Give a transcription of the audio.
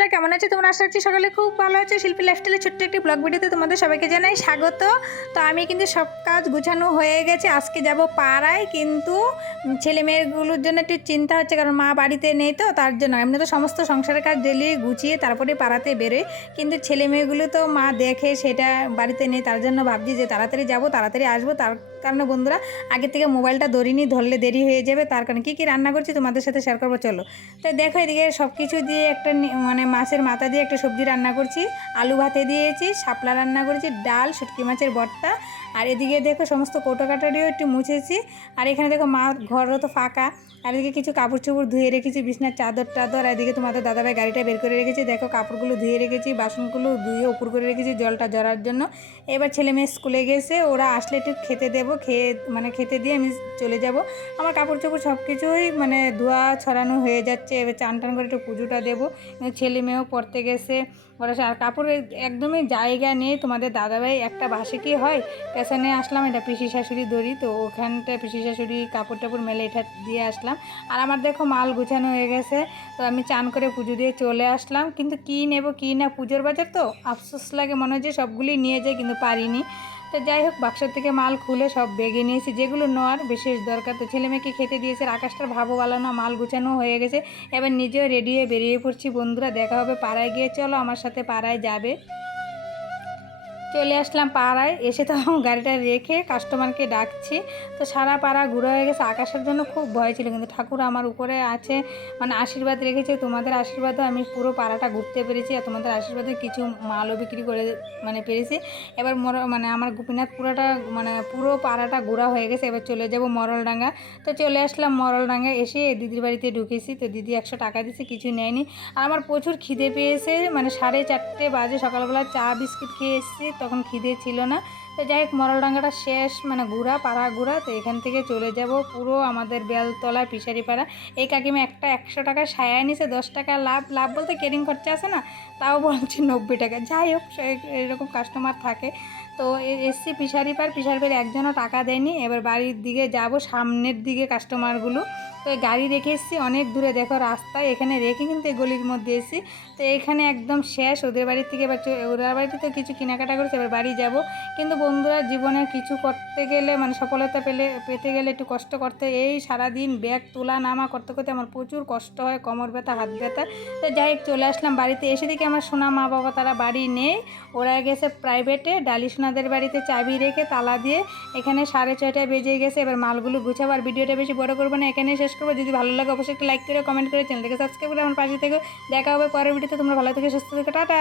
বন্ধুরা কেমন আছে? তোমরা আশা রাখছি সকালে খুব ভালো আছে। শিল্পী লাইফস্টাইলের ছোট্ট একটি ব্লগ ভিডিওতে তোমাদের সবাইকে জানাই স্বাগত। তো আমি কিন্তু সব কাজ গুছানো হয়ে গেছে। আজকে যাব পাড়ায়, কিন্তু ছেলে মেয়েগুলোর জন্য একটু চিন্তা হচ্ছে, কারণ মা বাড়িতে নেই তো, তার জন্য। এমনি তো সমস্ত সংসারের কাজ ডেলি গুছিয়ে তারপরে পাড়াতে বেরোয় কিন্তু ছেলে মেয়েগুলো তো মা দেখে সেটা বাড়িতে নেই, তার জন্য ভাবছি যে তাড়াতাড়ি যাব, তাড়াতাড়ি আসব। তার কারণে বন্ধুরা, আগে থেকে মোবাইলটা ধরিনি ধরলে দেরি হয়ে যাবে। তার কারণে কী কী রান্না করছি তোমাদের সাথে শেয়ার করব, চলো। তো দেখো, এদিকে সব কিছু দিয়ে একটা মানে মানে মাছের মাথা দিয়ে একটা সবজি রান্না করছি, আলু ভাতে দিয়েছি, শাপলা রান্না করেছি, ডাল, শুটকি মাছের ভর্তা, আর এদিকে দেখো সমস্ত কোটো কাটারিও একটু মুছেছি, আর এখানে দেখো মা ঘরও তো ফাঁকা, আর এদিকে কিছু কাপড় চোপড় ধুয়ে রেখেছি, বিছনার চাদর টাদর, আর এদিকে তোমাদের দাদাভাই গাড়িটা বের করে রেখেছি, দেখো কাপড়গুলো ধুয়ে রেখেছি, বাসনগুলো ধুয়ে উপর করে রেখেছি, জলটা জড়ার জন্য। এবার ছেলে মেয়ে স্কুলে গেছে, ওরা আসলে একটু খেতে দেবো, খেয়ে মানে খেতে দিয়ে আমি চলে যাব। আমার কাপড় চোপড় সব কিছুই মানে ধোয়া ছড়ানো হয়ে যাচ্ছে, এবার চান টান করে একটু পুজোটা দেবো, ছেলে মেয়েও পড়তে গেছে। ওরা আর কাপড়ের একদমই জায়গা নেই। তোমাদের দাদাভাই একটা বাসে কি হয়। পেছনে আসলাম, এটা পিসি শাশুড়ি দড়ি, তো ওখানটায় পিসি শাশুড়ি কাপড় টাপড় মেলে এটা দিয়ে আসলাম। আর আমার দেখো মাল গুছানো হয়ে গেছে, তো আমি চান করে পুজো দিয়ে চলে আসলাম। কিন্তু কী নেব, কী না, পুজোর বাজার তো আফসোস লাগে, মনে হয় যে সবগুলি নিয়ে যাই, কিন্তু পারিনি। তো যাই হোক, বাক্সার থেকে মাল খুলে সব বেগে নিয়েছি। যেগুলো নেওয়ার বিশেষ দরকার তো ছেলে মেয়েকে খেতে দিয়েছে আকাশটার ভাবও বালানো মাল গুছানো হয়ে গেছে। এবার নিজেও রেডি হয়ে বেরিয়ে পড়ছি বন্ধুরা, দেখা হবে পাড়ায় গিয়ে। চলো আমার সাথে পাড়ায় যাবে। চলে আসলাম পাড়ায়। এসে তো গাড়িটা রেখে কাস্টমারকে ডাকছি। তো সারা পাড়া ঘুরে হয়ে গেছে। আকাশের জন্য খুব ভয় ছিল। কিন্তু ঠাকুর আমার উপরে আছে মানে আশীর্বাদ রেখেছে। তোমাদের আশীর্বাদও আমি পুরো পাড়াটা ঘুরতে পেরেছি আর তোমাদের আশীর্বাদে কিছু মালও বিক্রি করে মানে পেরেছি। এবার মর মানে আমার গোপীনাথ পুরোটা মানে পুরো পাড়াটা ঘোরা হয়ে গেছে। এবার চলে যাব মরলডাঙ্গা। তো চলে আসলাম মরলডাঙ্গা এসে দিদির বাড়িতে ঢুকেছি। তো দিদি একশো টাকা দিয়েছে, কিছু নেয়নি। আর আমার প্রচুর খিদে পেয়েছে। মানে সাড়ে চারটে বাজে সকালবেলা চা বিস্কিট খেয়ে এসেছি। তখন খিদে ছিল না। তো যাই হোক, মরলডাঙ্গাটা শেষ মানে ঘোরা, পাড়া ঘোরা। তো এখান থেকে চলে যাব পুরো আমাদের বেলতলা পিসারি পাড়া এই কাকিমা একটা একশো টাকা সায়া নিছে দশ টাকা লাভ। লাভ বলতে কেরিং খরচা আছে না? তাও বলছে নব্বই টাকা। যাই হোক এরকম কাস্টমার থাকে। তো এসছি পিসারি পাড় পিসারি পার একজনও টাকা দেয়নি। এবার বাড়ির দিকে যাব, সামনের দিকে কাস্টমারগুলো তো গাড়ি রেখে এসেছি, অনেক দূরে। দেখো রাস্তায়, এখানে রেখে কিন্তু গলির মধ্যে এসেছি। তো এখানে একদম শেষ, ওদের বাড়ির থেকে এবার ওদের বাড়িতে তো কিছু কেনাকাটা করেছে, এবার বাড়ি যাব। কিন্তু বন্ধুরা, জীবনে কিছু করতে গেলে মানে সফলতা পেলে, পেতে গেলে একটু কষ্ট করতে এই সারাদিন ব্যাগ তোলা, নামা করতে করতে আমার প্রচুর কষ্ট হয়, কোমর ব্যথা, হাত ব্যথা। তো যাই হোক, চলে আসলাম বাড়িতে। এসে দেখি আমার সোনা মা বাবা তারা বাড়ি নেই। ওরা গেছে প্রাইভেটে ডালি সোনাদের বাড়িতে চাবি রেখে তালা দিয়ে এখানে সাড়ে ছয়টায় বেজে গেছে। এবার মালগুলো গুছাবো, আর ভিডিওটা বেশি বড় করব না এখানে শেষ করব। যদি ভালো লাগে, অবশ্যই একটা লাইক করে কমেন্ট করে চ্যানেলটাকে সাবস্ক্রাইব করে আমার পাশে থেকে। দেখা হবে পরের ভিডিওতে তোমরা ভালো থেকে, সুস্থ থেকে। টাটা!